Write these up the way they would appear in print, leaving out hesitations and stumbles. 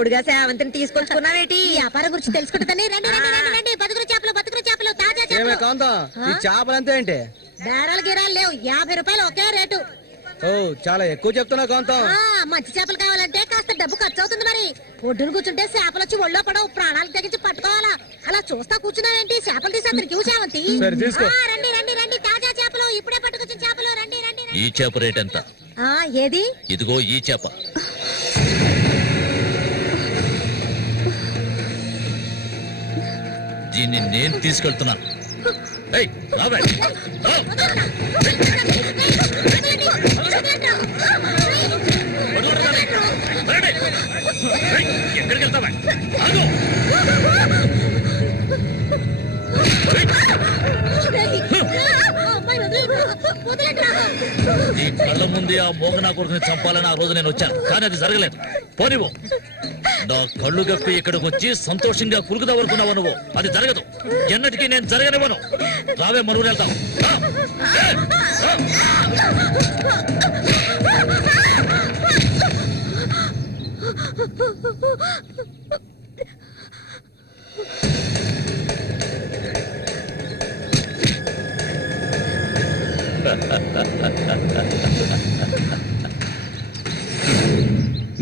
తోడుగా సేవంతిని తీసుకొచ్చుకున్నావేటి? వ్యాపారం గురించి తెలుసుకుంటుందని రండి రండి రండి రండి. బతుకులు చేపలు తాజా చేపలు. ఈ చేపలు అంతే ఏంటి? బేరాలు గిరాలు లేవు, 50 రూపాయలు ఒకే రేటు. ఓ చాలా ఎక్కువ చెప్తున్నా కాంతం. మంచి చేపలు కావాలంటే కాస్త డబ్బు ఖర్చు అవుతుంది. మరి ఒడ్డును కూర్చుంటే చేపలు వచ్చి ఒళ్ళో పడవు, ప్రాణాలు తెగించి పట్టుకోవాలా. అలా చూస్తా కూర్చున్నావేంటి? చేపలు తీసి అతనికి సేవంతి. రండి రండి రండి, తాజా చేపలు ఇప్పుడే పట్టుకొచ్చిన చేపలు. రండి రండి. ఈ చేప రేట్ ఎంత? ఏది? ఇదిగో ఈ చేప. దీన్ని నేను తీసుకెళ్తున్నాను. ఎక్కడికి వెళ్తావా? నీ కళ్ళ ముందే ఆ మోగనా కొడుకుని చంపాలని ఆ రోజు నేను వచ్చాను, కానీ అది జరగలేదు. పోనివ్వు. నా కళ్ళు గప్పి ఇక్కడికి వచ్చి సంతోషంగా కులుకుదావనుకున్నావు నువ్వు. అది జరగదు, ఎన్నటికీ నేను జరగనివ్వను. రావే, మనుగురు వెళ్తాం.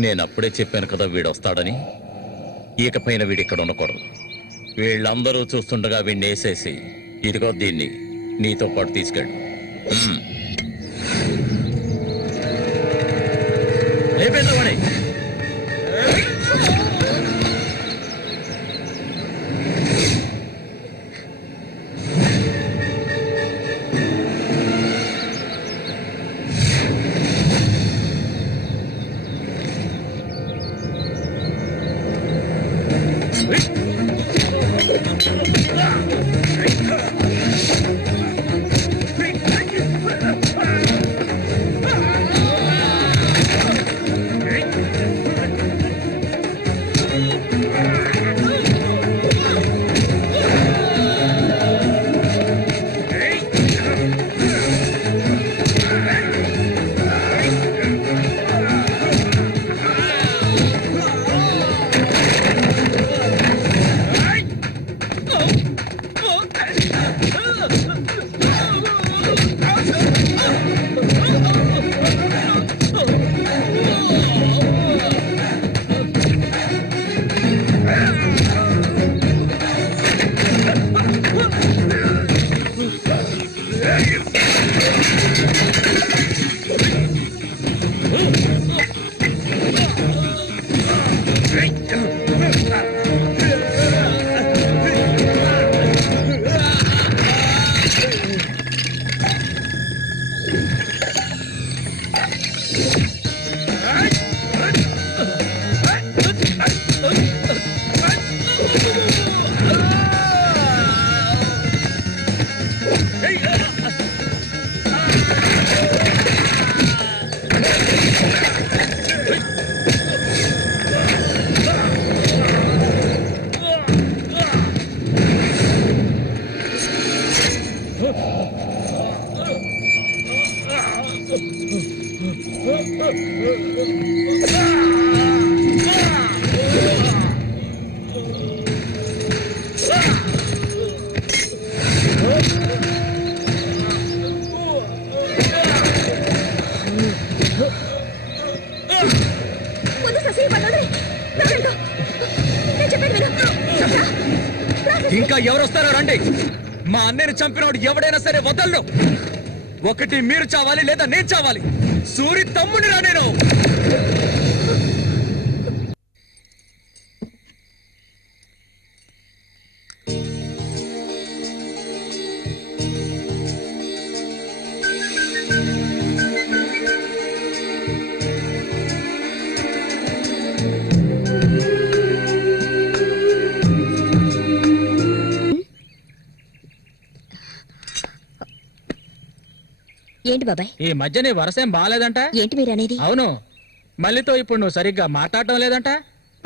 నేను అప్పుడే చెప్పాను కదా వీడు వస్తాడని. ఇకపైన వీడిక్కడ ఉండకూడదు. వీళ్ళందరూ చూస్తుండగా వీడిని వేసేసి ఇదిగో దీన్ని నీతో పాటు తీసుకెళ్ళు. లేపేద్దామని. ఇంకా ఎవరు వస్తారో రండి. మా అన్నయ్యను చంపినవాడు ఎవడైనా సరే వదలను. ఒకటి మీరు చావాలి, లేదా నేను చావాలి. సూరి తమ్ముని రా నేను. ఏంటి బాబాయ్, ఈ మధ్య నీ వరసేం బాగాలేదంట. ఏంటి మీరు అనేది? అవును, మళ్ళీతో ఇప్పుడు నువ్వు సరిగ్గా మాట్లాడటం లేదంట.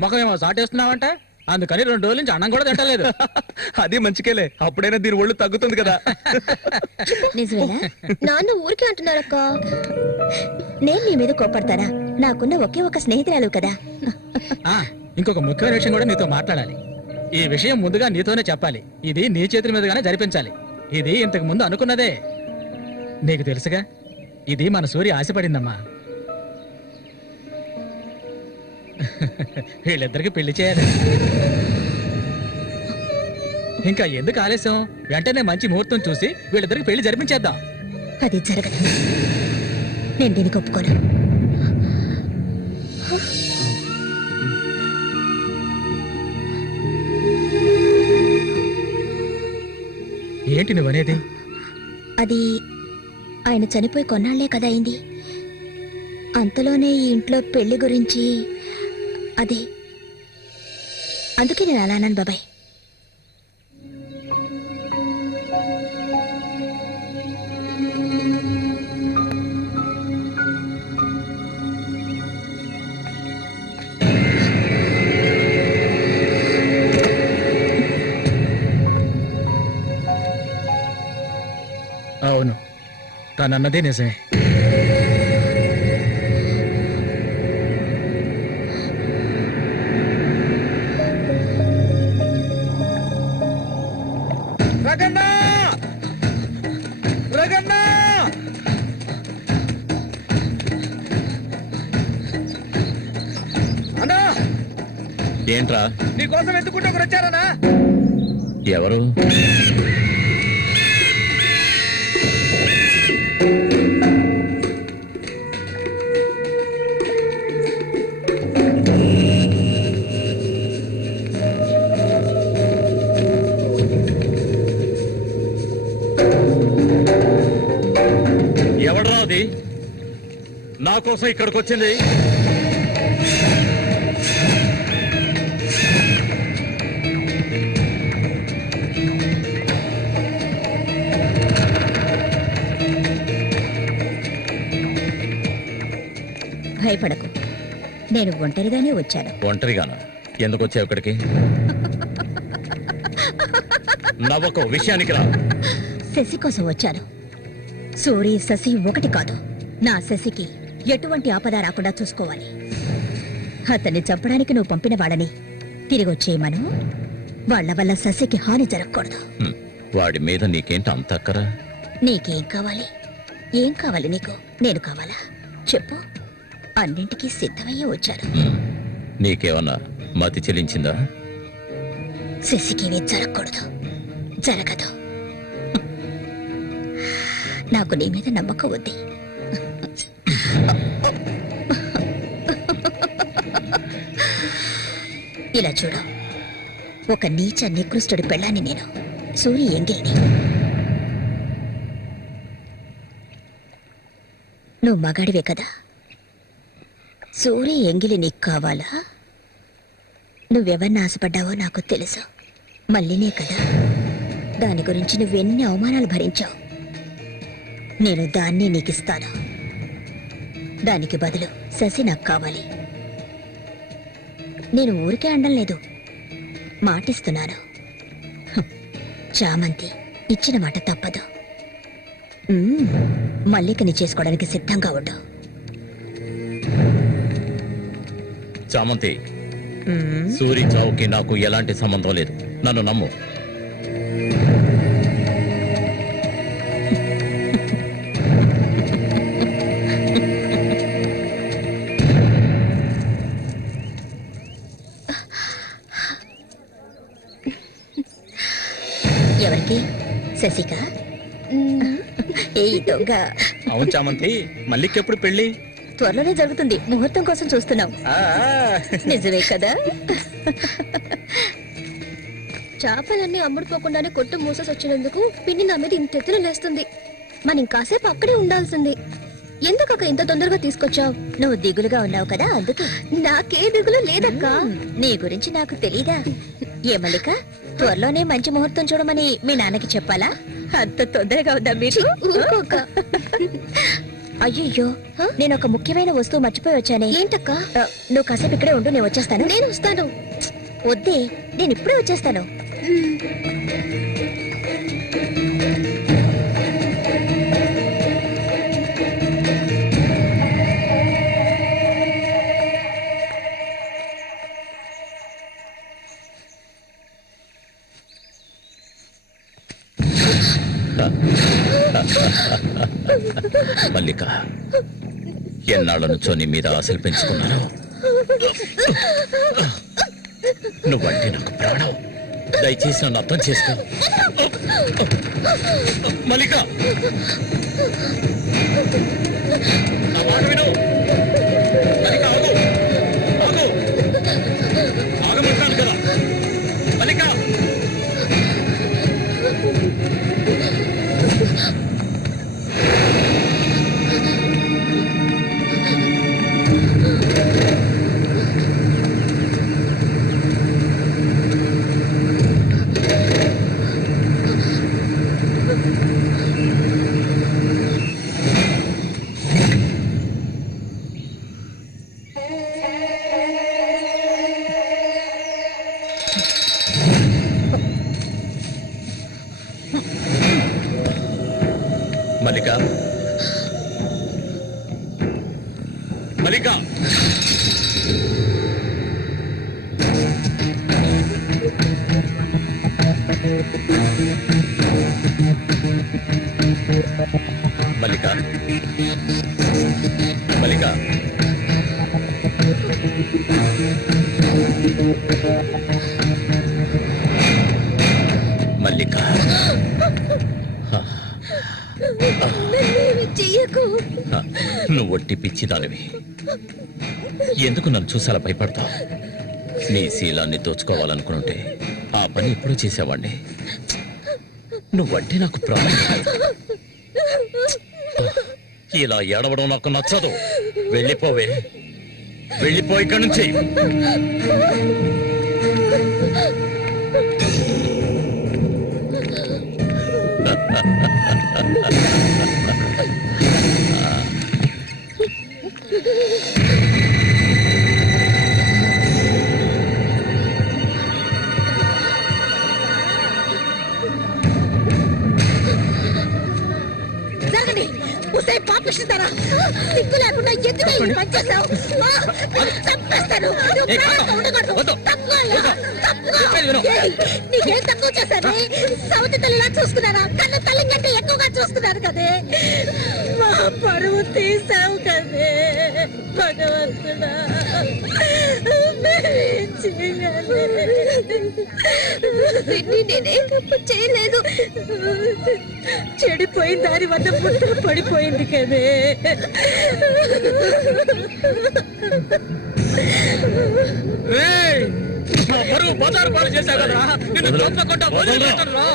ముఖమేమో సాటేస్తున్నావంట. అందుకని 2 రోజుల నుంచి అన్నం కూడా తింటలేదు. అది మంచికేలే, అప్పుడైనా దీని ఒళ్ళు తగ్గుతుంది కదా. నిజమేనా? నాన్న ఊరికే అంటున్నారక్క. నేను నీ మీద కోపడతానా? నాకున్న ఒకే ఒక స్నేహితురాలు కదా. ఇంకొక ముఖ్యమైన విషయం కూడా నీతో మాట్లాడాలి. ఈ విషయం ముందుగా నీతోనే చెప్పాలి. ఇది నీ చేతుల మీదుగానే జరిపించాలి. ఇది ఇంతకు ముందు అనుకున్నదే. నీకు తెలుసుగా, ఇది మన సూర్య ఆశపడిందమ్మా. వీళ్ళిద్దరికి పెళ్లి చేయాలి. ఇంకా ఎందుకు ఆలస్యం? వెంటనే మంచి ముహూర్తం చూసి వీళ్ళిద్దరికి పెళ్లి జరిపించేద్దాం. అది జరగదు. నేను దీనికి ఒప్పుకోను. ఏంటి నువ్వనేది? అది ఆయన చనిపోయి కొన్నాళ్లే కదా అయింది. అంతలోనే ఈ ఇంట్లో పెళ్లి గురించి అదే, అందుకే నేను అలా అన్నాను బాబాయ్. అవును, తనన్నదే నిజమే. ఏంట్రా? నీకోసం ఎత్తుకుంటే ఒకరు వచ్చారనా? ఎవరు? ఎవడ్రా అది నా కోసం ఇక్కడికి వచ్చింది? భయపడకు, నేను ఒంటరిగానే వచ్చాను. ఒంటరిగానా? ఎందుకు వచ్చావు ఇక్కడికి? నవ్వకు, విషయానికి రా. శశి కోసం వచ్చాను. సూరి శశి ఒకటి కాదు. నా శశికి ఎటువంటి ఆపద రాకుండా చూసుకోవాలి. అతన్ని చంపడానికి నువ్వు పంపిన వాళ్ళని తిరిగి వచ్చేయమను. వాళ్ళ వల్ల శశికి హాని జరగకూడదు. వాడి మీద నీకేంటి అంత అక్కరా? నీకేం కావాలి? ఏం కావాలి నీకు? నేను కావాలా? చెప్పు. అన్నింటికీ సిద్ధమయ్యే వచ్చాను. నీకేమన్నా మతి చెల్లించిందా? శశికి జరగకూడదు, జరగదు. నాకు నీ మీద నమ్మకం ఉంది. ఇలా చూడు, ఒక నీచ నికృష్టుడి పెళ్ళాన్ని నేను, సూరి ఎంగిలిని. నువ్వు మగాడివే కదా. సూరి ఎంగిలి నీకు కావాలా? నువ్వెవరిని ఆశపడ్డావో నాకు తెలుసు. మళ్ళీనే కదా. దాని గురించి నువ్వెన్ని అవమానాలు భరించావు. నేను దాన్ని నీకిస్తాను. దానికి బదులు శశి నాకు కావాలి. నేను ఊరికే అండం లేదు, మాటిస్తున్నాను. చామంతి ఇచ్చిన మాట తప్పదు. మల్లికని చేసుకోవడానికి సిద్ధంగా ఉండు. చామంతి, సూరి చావుకి నాకు ఎలాంటి సంబంధం లేదు. నన్ను నమ్ము. ఎవరికి? శశిక? ఏ దొంగ. అవును చామంతి, మల్లికెప్పుడు పెళ్లి? త్వరలోనే జరుగుతుంది. ముహూర్తం కోసం చూస్తున్నాం. నిజమే కదా. చేపలన్నీ అమ్ముడుపోకుండానే కొట్టు మూసేసి వచ్చినందుకు పిన్ని నా మీద ఇంత ఎత్తున లేస్తుంది. మనం ఇంకాసేపు అక్కడే ఉండాల్సింది. ఎందుకక్క ఇంత తొందరగా తీసుకొచ్చావు? నువ్వు దిగులుగా ఉన్నావు కదా, అందుకే. నాకే దిగులు లేదక్క. నీ గురించి నాకు తెలీదా? ఏ మల్లిక, త్వరలోనే మంచి ముహూర్తం చూడమని మీ నాన్నకి చెప్పాలా? అంత తొందరగా ఉందా మీరు? ఊరుకోక. అయ్యో, నేను ఒక ముఖ్యమైన వస్తువు మర్చిపోయి వచ్చానే. ఏంటక్క? నువ్వు కాసేపు ఇక్కడే ఉండు, నేను వచ్చేస్తాను. నేను వస్తాను. వద్దే, నేను ఇప్పుడే వచ్చేస్తాను. మల్లిక, ఎన్నాళ్ళ నుంచో నీ మీద ఆశలు పెంచుకున్నాను. నువ్వంటే నాకు ప్రాణం. దయచేసి నన్ను అర్థం చేసుకో. మల్లిక, నా మాట విను. మల్లిక, ఆగు ఆగు, ఆగమంటాను కదా. మల్లిక, మల్లిక, మల్లిక, మల్లిక, మల్లిక, మల్లిక, చెయ్యకు. నువ్వు ఒట్టి పిచ్చిదానివి. ఎందుకు నన్ను చూసాలా భయపడతావు? నీ శీలాన్ని దోచుకోవాలనుకుంటే ఆ పని ఎప్పుడూ చేసేవాణ్ణి. నువ్వంటే నాకు ప్రాణం. ఇలా ఏడవడం నాకు నచ్చదు. వెళ్ళిపోవే, వెళ్ళిపో ఇక్కడి నుంచి. జరగండి. ఉసే పాపిస్తారా? సిగ్గు లేకుండా ఎందుకు ఈ పని చేశావు? చంపేస్తాను. నువ్వు ప్రాణంగా ఉండకూడదు. తప్పుకోవాలా? తప్పుకో. ఏయ్, నీకేం తక్కువ చేశాను? సౌతి తల్లిలా చూసుకున్నారా? కన్ను తల్లి కంటే ఎక్కువగా చూసుకున్నారు కదే. మా పరువు తీసావు కదే భగవంతుడా. మేమేం చేయాలి? నేనే తప్పు చేయలేదు. చెడిపోయిన దారి వద్ద పుట్టు పడిపోయింది కదే. పరువు బజారు పాలు చేశావు కదరా. నిన్ను చంపకుండా వదిలిపెట్టనురా.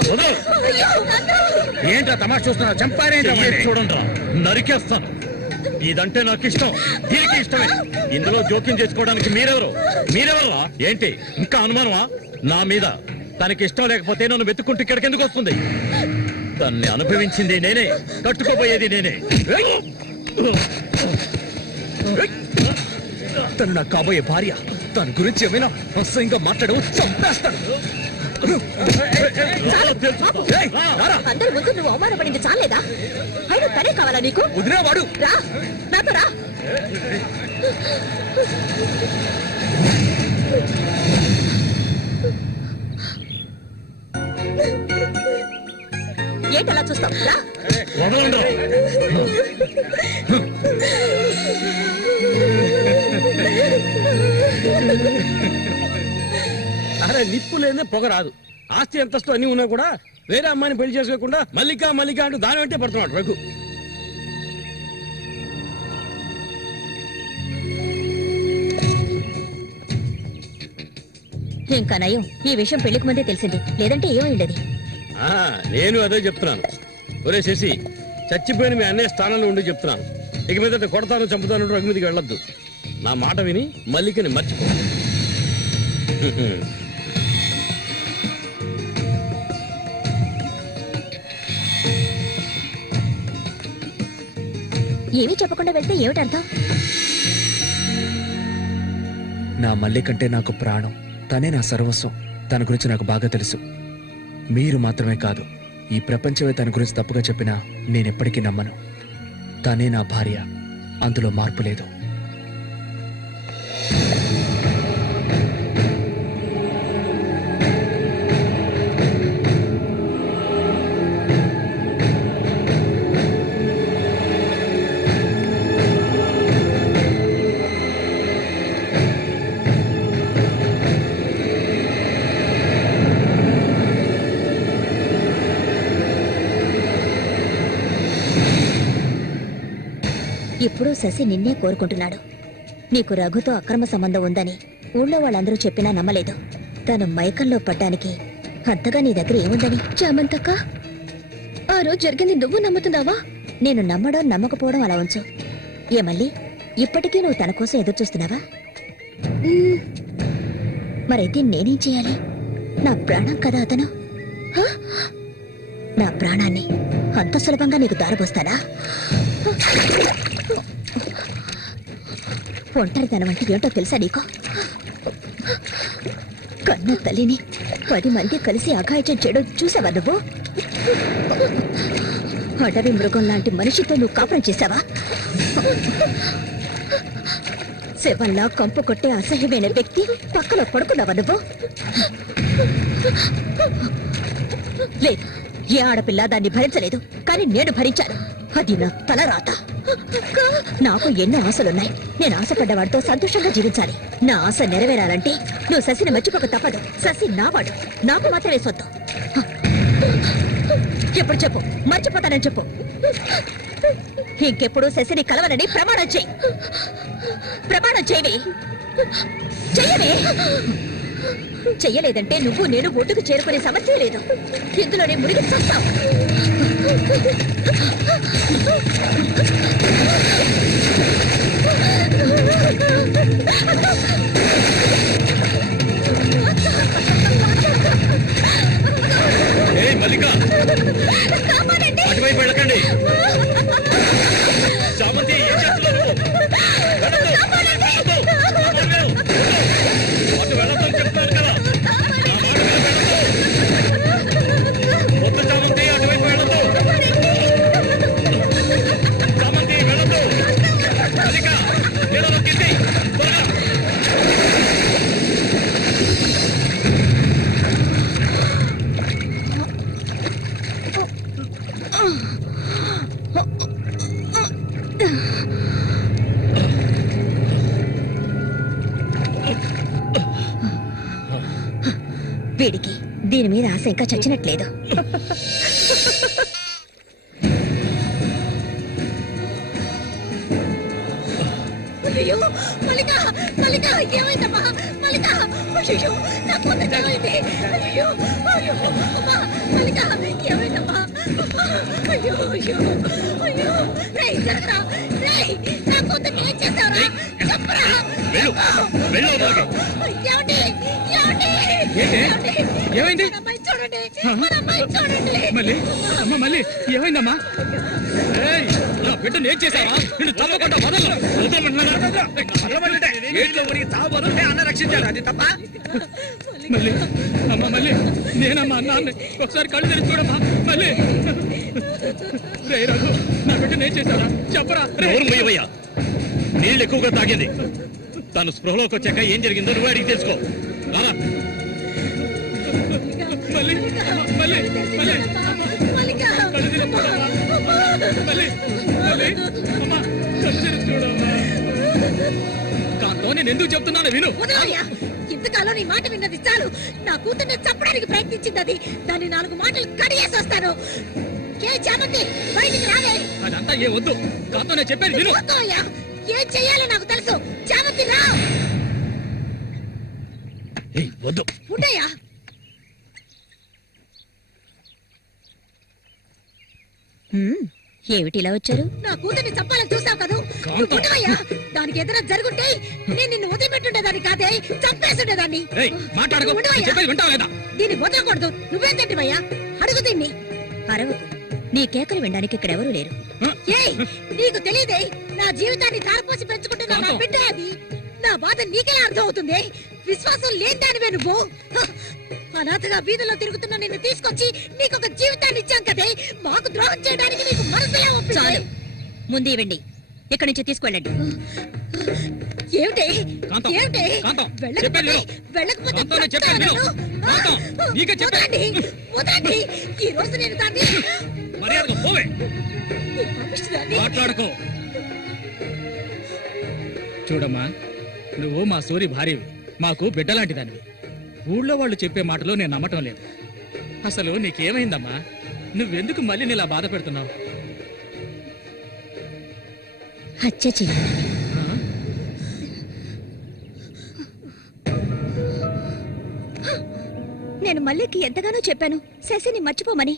ఏంట్రా తమాషా చూస్తున్నావు? చంపారేంట్రా? చూడండిరా, నరికేస్తాను. ఇదంటే నాకు ఇష్టం, దీనికి ఇష్టమే. ఇందులో జోక్యం చేసుకోవడానికి మీరెవరా? ఏంటి ఇంకా అనుమానమా నా మీద? తనకి ఇష్టం లేకపోతే నన్ను వెతుక్కుంటూ ఇక్కడికి ఎందుకు వస్తుంది? తన్ని అనుభవించింది నేనే, కట్టుకోబోయేది నేనే. తను నాకు కాబోయే భార్య. తన గురించి ఏమైనా అసహ్యంగా మాట్లాడవు, చంపేస్తాను. అందరి ముందు నువ్వు అవమానపడింది చాలేదా? అయినా తనే కావాలా నీకు? వదిలేవాడు. రా, నాతో రా. ఏంటలా చూస్తావు? రా. వదలండి. అరే, నిప్పు లేదే పొగ రాదు. ఆస్తి అంతస్తు అన్ని ఉన్నా కూడా వేరే అమ్మాయిని పెళ్లి చేసుకోకుండా మల్లిక మల్లిక అంటూ దాని వెంటే పడుతున్నాడు రఘు. ఇంకా నయం, ఈ విషయం పెళ్లికి ముందే తెలిసింది. లేదంటే ఏమైండది? నేను అదే చెప్తున్నాను. ఒరే శశి, చచ్చిపోయిన మీ అన్నయ్య స్థానంలో ఉండి చెప్తున్నాను. ఇక మీద కొడతాను చంపుతాను రఘు మీదకి వెళ్ళొద్దు. నా మాట విని మల్లికని మర్చిపో. ఏమీ చెప్పకుండా వెళ్తే ఏమిటి అర్థం? నా మల్లికంటే నాకు ప్రాణం. తనే నా సర్వస్వం. తన గురించి నాకు బాగా తెలుసు. మీరు మాత్రమే కాదు, ఈ ప్రపంచమే తన గురించి తప్పుగా చెప్పినా నేనెప్పటికీ నమ్మను. తనే నా భార్య, అందులో మార్పు లేదు. ఇప్పుడు శశి నిన్నే కోరుకుంటున్నాడు. నీకు రఘుతో అక్రమ సంబంధం ఉందని ఊళ్ళో వాళ్ళందరూ చెప్పినా నమ్మలేదు. తను మైకంలో పడ్డానికి అంతగా నీ దగ్గర ఏముందని? చామంతక్క, ఆ రోజు జరిగింది నువ్వు నమ్ముతున్నావా? నేను నమ్మడం నమ్మకపోవడం అలా ఉంచు. ఏ మళ్ళీ ఇప్పటికీ నువ్వు తన కోసం ఎదురు చూస్తున్నావా? మరైతే నేనేం చేయాలి? నా ప్రాణం కదా అతను. హ? నా ప్రాణాన్ని అంత సులభంగా నీకు దారిపోస్తానా? ఒంటరితనం అంటే ఏంటో తెలుసా నీకు? కన్న తల్లిని 10 మంది కలిసి అఘాయిత్యం చేయడం చూసావా నువ్వు? అడవి మృగం లాంటి మనిషితో నువ్వు కాపురం చేశావా? శవంలా కంపు కొట్టే అసహ్యమైన వ్యక్తి పక్కలో పడుకున్నావా నువ్వు? లేదు, ఏ ఆడపిల్ల దాన్ని భరించలేదు, కానీ నేను భరించాను. అది నా తలరాత. నాకు ఎన్నో ఆశలున్నాయి. నేను ఆశపడ్డవాడితో సంతోషంగా జీవించాలి. నా ఆశ నెరవేరాలంటే నువ్వు శశిని మర్చిపోక తప్పదు. శశి నావాడు, నాకు మాత్రమే సొత్తు. ఎప్పుడు చెప్పు, మర్చిపోతానని చెప్పు. ఇంకెప్పుడు శశిని కలవనని ప్రమాణం చేయి. ప్రమాణం చేయవే. చెయ్యవే. చెయ్యలేదంటే నువ్వు నేను ఒడ్డుకు చేరుకునే సమస్య లేదు. ఇందులోనే మునిగి చస్తావు. మల్లిక, అటువైపు వెళ్ళకండి. చామంతి, ఏం చేస్తున్నావు? అటు వెళ్ళొద్దని చెప్తున్నాను కదా. వద్దు చామంతి, అటువైపు వెళ్ళొద్దు. చామంతి వెళ్ళొద్దు. మల్లిక, నీళ్ళలో కింది త్వరగా. వీడికి దీని మీద ఆశ ఇంకా చచ్చినట్లేదు. అయ్యో మల్లిక, మల్లిక ఏమైందమ్మా? మల్లిక, అయ్యో నా కొంత జరిగింది. అయ్యో అయ్యో అమ్మా, మల్లిక ఏమైందమ్మా? అయ్యో అయ్యో అయ్యో, రేయ్ జరగరా, రేయ్ నా కొంతకి ఏం చేస్తావురా? చెప్పరా. ఏమండి, ఏమండి, ఏమైంది? మన అమ్మాయి చూడండి, మన అమ్మాయి చూడండి. మళ్ళీ అమ్మ, మళ్ళీ ఏమైందమ్మా? నా బిడ్డను ఏం చేశావా? నిన్ను తప్పకుండా వదలను. అన్న రక్షించాడు, అది తప్ప. మళ్ళీ అమ్మ, మళ్ళీ నేనమ్మా అన్నాన్ని ఒకసారి కళ్ళు తెరిచి చూడమ్మా. మళ్ళీ రే రఘు, నా బిడ్డను ఏం చేశారా? చెప్పరా. నోరుమయ్యవయ్యా, నీళ్ళు ఎక్కువగా తాగింది. తను స్పృహలోకి వచ్చాక ఏం జరిగిందో నువ్వు అడిగి తెలుసుకో. రారా. మళ్ళీ మళ్ళీ మళ్ళీ మల్లిక, కళ్ళు తెరిచి చూడమ్మా. మళ్ళీ మళ్ళీ అమ్మా, కళ్ళు తెరిచి చూడమ్మా. కాంతో నేను ఎందుకు చెప్తున్నాను విను. వదలయ్యా, ఇంతకాలం నీ మాట విన్నది చాలు. నా కూతుర్ని చంపడానికి ప్రయత్నించింది అది. దాన్ని 4 మాటలు కడిగేసి వస్తాను. ఏ చామంతి, బయటికి రావే. అదంతా ఏ వద్దు. కాంతో నేను చెప్పేది విను. వద్దయ్యా, ఏం చెయ్యాలో నాకు తెలుసు. చామంతి రా. వద్దు. ఉండయ్యా. ఏమిటి ఇలా వచ్చారు? నా కూతుర్ని చంపాలని చూసావు కదా. నువ్వు ఉండవయ్యా. దానికి ఏదైనా జరుగుంటే నేను నిన్ను వదిలిపెట్టుండేదాన్ని కాదే, చంపేస్తుండేదాన్ని. మాట్లాడుకో. వింటావు లేదా? దీన్ని వదలకూడదు. నువ్వేం తింటివయ్యా? అడుగు దీన్ని. అరవు. నీ కేకలు వినడానికి ఇక్కడ ఎవరూ లేరు. ఏయ్, నీకు తెలియదే, నా జీవితాన్ని తారపోసి పెంచుకుంటున్న నా బిడ్డ అది. నా బాధ నీకెలా అర్థం అవుతుంది? విశ్వాసం లేని దానివే నువ్వు. అనాథగా వీధుల్లో తిరుగుతున్న నిన్ను తీసుకొచ్చి నీకొక జీవితాన్ని ఇచ్చాం కదే. మాకు ద్రోహం చేయడానికి నీకు మనసులే ఒప్పింది. చాలు, ముందు ఇవ్వండి. ఇక్కడి నుంచి తీసుకెళ్ళండి. ఏమిటి ఏమిటి? వెళ్ళకపోతే వదండి. ఈ రోజు నేను దాన్ని మాట్లాడుకో. చూడమ్మా, నువ్వు మా సూరి భార్యవి, మాకు బిడ్డలాంటి దానివి. ఊళ్ళో వాళ్ళు చెప్పే మాటలు నేను నమ్మటం లేదు. అసలు నీకేమైందమ్మా? నువ్వెందుకు మళ్ళీ ఇలా బాధ పెడుతున్నావు? హత్య చేయాలి. నేను మల్లికి ఎంతగానో చెప్పాను శశిని మర్చిపోమని,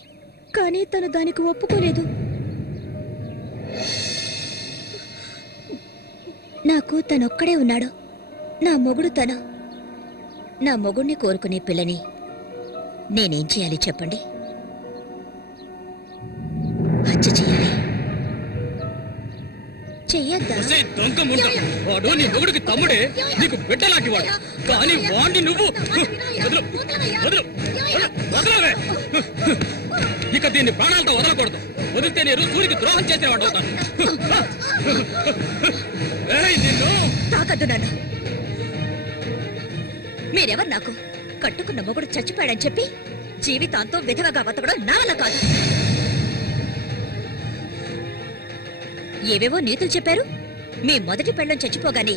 కానీ తను దానికి ఒప్పుకోలేదు. నాకు తనొక్కడే ఉన్నాడు. నా మొగుడు తను. నా మొగుడిని కోరుకునే పిల్లని నేనేం చేయాలి చెప్పండి? హత్య చేయాలి. చెయ్యొద్దా? ఒసేయ్ దొంగ ముండ, వాడు నీ మొగుడికి తమ్ముడే, నీకు బిడ్డలాంటి వాడు. కానీ వాడిని నువ్వు వదలు, వదలు, వదలవే. ఇక దీన్ని ప్రాణాలతో వదలకూడదు. వదిలితే నేను సూర్యుడికి ద్రోహం చేసిన వాడు అవుతాను. ఏయ్, నిన్ను తాకద్దు నన్ను. మీరెవరు నాకు? కట్టుకున్న మొగుడు చచ్చిపోయాడని చెప్పి జీవితాంతం విధవగా బతకడం నా వల్ల కాదు. ఏవేవో నీతులు చెప్పారు. మీ మొదటి పెళ్ళం చచ్చిపోగానే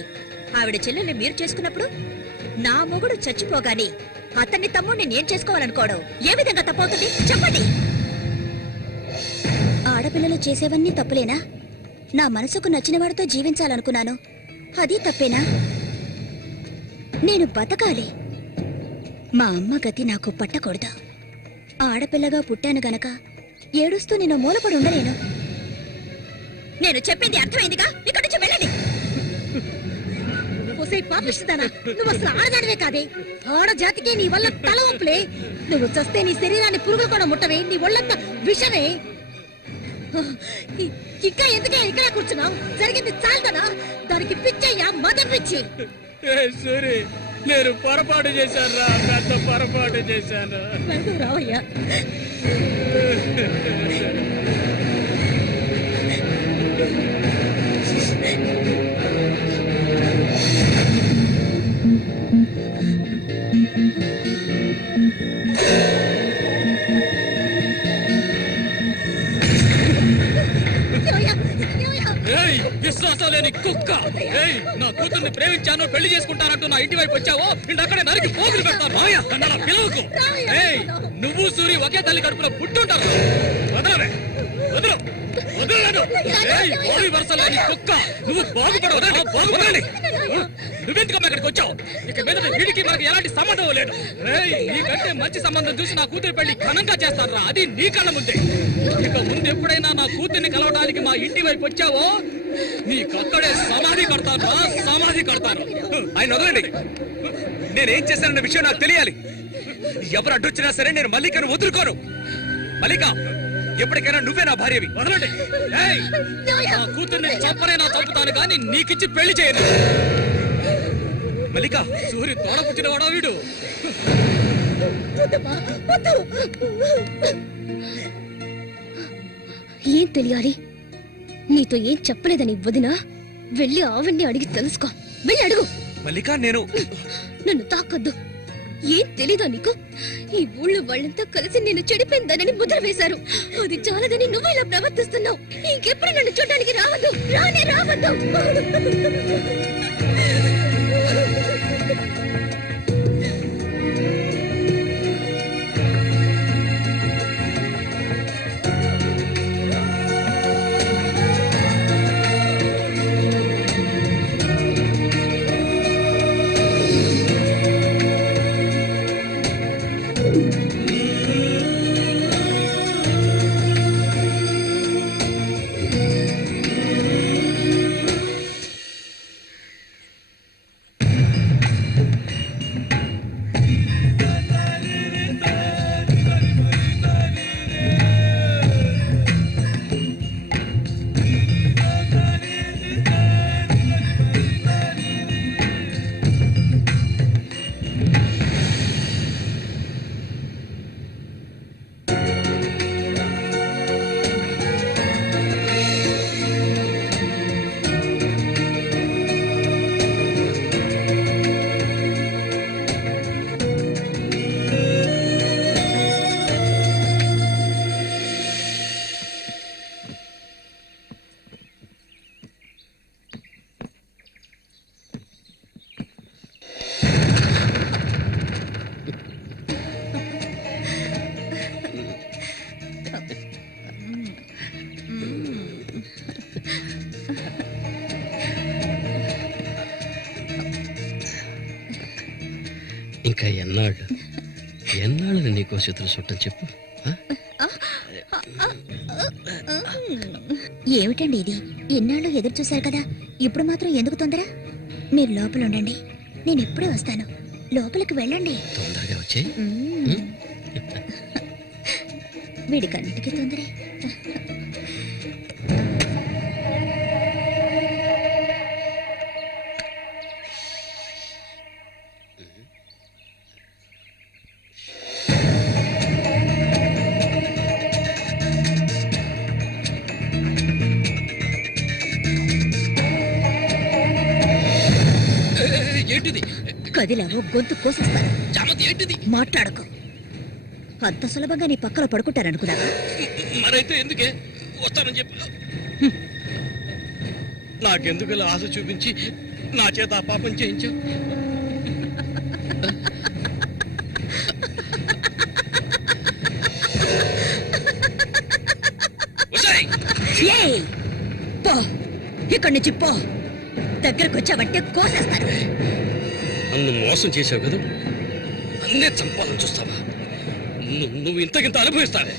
ఆవిడ చెల్లెల్ని మీరు చేసుకున్నప్పుడు నా మొగుడు చచ్చిపోగానే అతన్ని తమ్ముడిని నేను చేసుకోవాలనుకోవడం ఏ విధంగా తప్పవుతుంది చెప్పండి? ఆడపిల్లలు చేసేవన్నీ తప్పులేనా? నా మనసుకు నచ్చిన వాడితో జీవించాలనుకున్నాను, అది తప్పేనా? నేను బతకాలి. మా అమ్మ గతి నాకు పట్టకూడదు. ఆడపిల్లగా పుట్టాను గనక ఏడుస్తూ నేను మూలపడి ఉండలేను. నేను చెప్పింది అర్థమైందిగా? ఇక్కడి నుంచి వెళ్ళండి. పాపిస్తుందానా? నువ్వు అసలు ఆడదానివే కాదే. ఆడ జాతికి నీ వల్ల తల ఒప్పులే. నువ్వు చస్తే నీ శరీరాన్ని పురుగులు కూడా ముట్టవే. నీ ఒళ్ళంతా విషమే. ఇంకా ఎందుకే ఇక్కడ కూర్చున్నావు? జరిగింది చాలుదనా? దానికి పిచ్చయ్యా, మదం పిచ్చి. సూరి, నేను పొరపాటు చేశాను రా, పెద్ద పొరపాటు చేశాను. రావయ్యా. విశ్వాసం లేని కుక్క. ఏయ్, నా కూతుర్ని ప్రేమించాను, పెళ్లి చేసుకుంటానంటూ నా ఇంటి వైపు వచ్చావో ఇంటక్కడే నరికి పోగులు పెడతాను. నా పిల్లలకు ఏయ్, నువ్వు సూరి ఒకే తల్లి కడుపులో పుట్టుంటారు. వదలవే, వదలు, వదలలేదు. ఏయ్, ఓరి వరుస లేని కుక్క, నువ్వు బాగుపడవు. బాగుపడాలి. నువ్వెందుకమ్మా ఇక్కడికి వచ్చావు? ఇక మీద వీడికి మనకి ఎలాంటి సంబంధం లేదు. ఏయ్, నీకంటే మంచి సంబంధం చూసి నా కూతురి పెళ్లి ఘనంగా చేస్తారా? అది నీ కళ్ళ ముందే. ఇక ముందు ఎప్పుడైనా నా కూతుర్ని కలవడానికి మా ఇంటి వైపు వచ్చావో నీకక్కడే సమాధి కడతాను, సమాధి కడతాను. ఆయన వదలండి. నేనేం చేశానన్న విషయం నాకు తెలియాలి. ఎవరు అడ్డొచ్చినా సరే నేను మల్లికను వదులుకోను. మల్లిక, ఎప్పటికైనా నువ్వే నా భార్యవి. వదలండి. ఏయ్, నా కూతుర్ని చంపనైనా చంపుతాను కానీ నీకిచ్చి పెళ్లి చేయను. మల్లిక, సూర్యు తోడ పుట్టిన వాడా వీడు? ఏం తెలియాలి? నీతో ఏం చెప్పలేదని వదినా. వెళ్ళి ఆవిడ్ని అడిగి తెలుసుకో. వెళ్ళి అడుగు. మల్లిక, నేను నన్ను తాకొద్దు. ఏం తెలీదా నీకు? ఈ ఊళ్ళో వాళ్ళంతా కలిసి నేను చెడిపోయిందనని ముద్ర వేశారు. అది చాలదని నువ్వు ఇలా ప్రవర్తిస్తున్నావు. ఇంకెప్పుడు నన్ను చూడడానికి రావద్దు. రానే రావద్దు. ఇంకా ఎన్నాళ్ళు ఎన్నాళ్ళు నీకో చేతులు చుట్టం చెప్పు. ఏమిటండి ఇది? ఎన్నాళ్ళు ఎదురు చూశారు కదా, ఇప్పుడు మాత్రం ఎందుకు తొందర? మీరు లోపల ఉండండి, నేను ఇప్పుడే వస్తాను. లోపలికి వెళ్ళండి. తొందరగా వచ్చే. వీడికన్నిటికీ తొందరే. ఏంటిది? కదిలావో గొంతు కోసేస్తాను. చామంతి ఏంటిది? మాట్లాడకు. అంత సులభంగా నీ పక్కన పడుకుంటారనుకున్నావా? మరైతే ఎందుకే వస్తానని చెప్పి నాకెందుకు ఇలా ఆశ చూపించి నా చేత ఆ పాపం చేయించావు? ఏయ్! పో, ఇక్కడి నుంచి పో. దగ్గరకు వచ్చావంటే కోసేస్తాను. నన్ను మోసం చేసావు కదా, అన్నే చంపాలని చూస్తావా? నువ్వు ఇంతకింత అనుభవిస్తావే.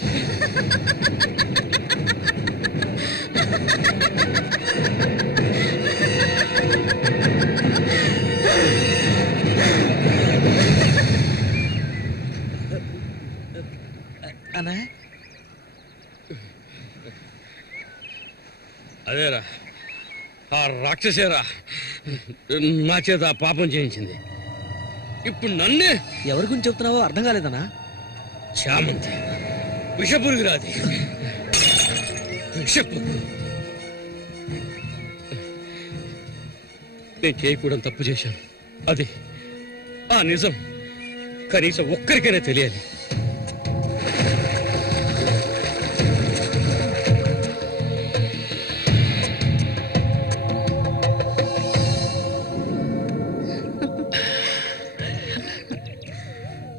అదేరా ఆ రాక్షసేరా నా చేత ఆ పాపం చేయించింది. ఇప్పుడు నన్నే. ఎవరి గురించి చెప్తున్నావో అర్థం కాలేదనా? చామంతి విషపురుగురాది, విషపురుగు. నేను చేయకూడదు తప్పు చేశాను. అది ఆ నిజం కనీసం ఒక్కరికైనా తెలియాలి.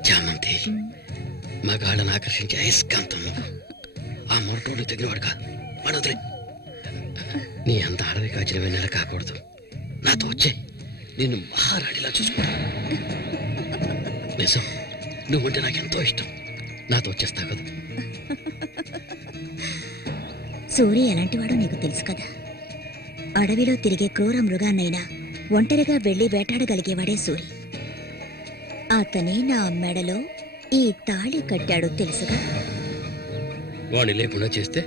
చామంతి మగాళ్ళని ఆకర్షించే అయస్కాంతం నువ్వు. ఆ మొరటోడు తగినవాడు కాదు, వాడు వదిలే. నీ అంత అడవి కాచిన వెన్నెల కాకూడదు. నాతో వచ్చే నేను మహారాణిలా చూసుకుంటా. నిజం, నువ్వంటే నాకెంతో ఇష్టం. నాతో వచ్చేస్తావు కదా. సూర్య ఎలాంటివాడో నీకు తెలుసు కదా. అడవిలో తిరిగే క్రూర మృగాన్నైనా ఒంటరిగా వెళ్లి వేటాడగలిగేవాడే సూరి. అతనే నా మెడలో ఈ తాళి కట్టాడు తెలుసుగా. వాణ్ణి లేకుండా చేస్తే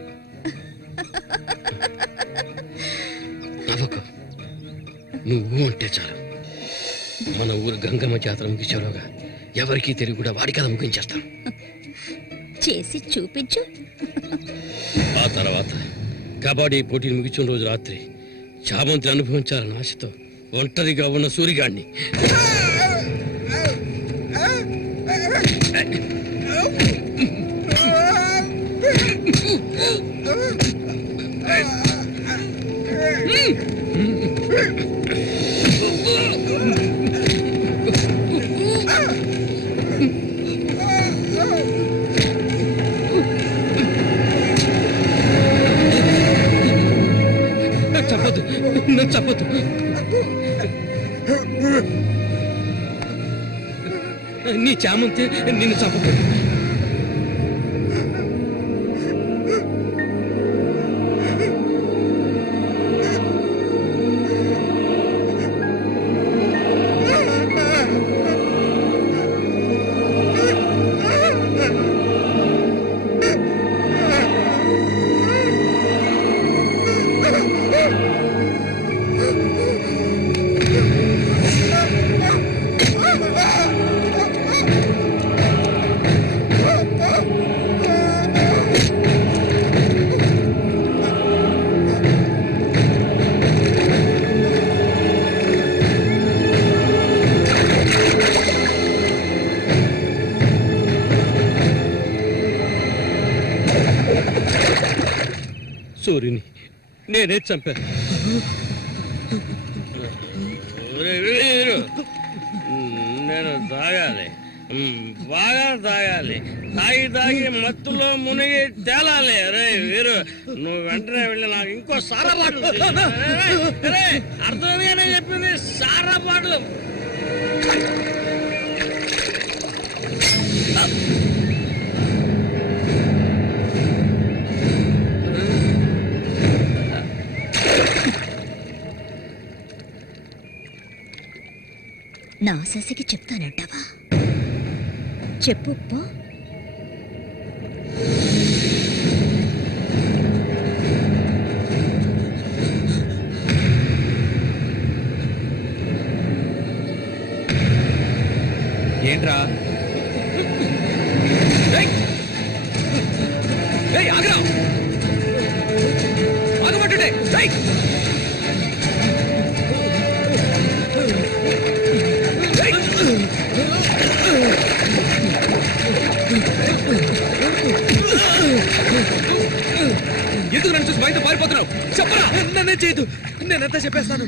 నవ్వకు. నువ్వు అంటే చాలు. మన ఊరు గంగమ్మ జాతర ముగించేలోగా ఎవరికీ తెలియకుండా వాడి కథ ముగించేస్తాం. చేసి చూపించు. ఆ తర్వాత కబడ్డీ పోటీలు ముగించిన రోజు రాత్రి చామంతిని అనుభవించాలని ఆశతో ఒంటరిగా ఉన్న సూరిగాడిని చంపదు, నన్ను చంపదు. నీ చామంతి నిన్ను చంపదు. సూర్యుని నేనే చంపాను. నేను తాగాలి, బాగా తాగాలి. తాగి తాగి మత్తులో మునిగి తేలాలి. రే వీరు, నువ్వు వెంటనే వెళ్ళి నాకు ఇంకో సారా బాటలు అర్థమేనే చెప్పింది. సారా బాటలు నా శశికి చెప్తానంటావా? చెప్పు పో. ఏంట్రా? ఆగరా, ఆగమంటుంటే. ఎందుకు నన్ను చూసి బయట పారిపోతున్నావు? చెప్పరా. నన్నే చేయదు, నేనంతా చెప్పేస్తాను.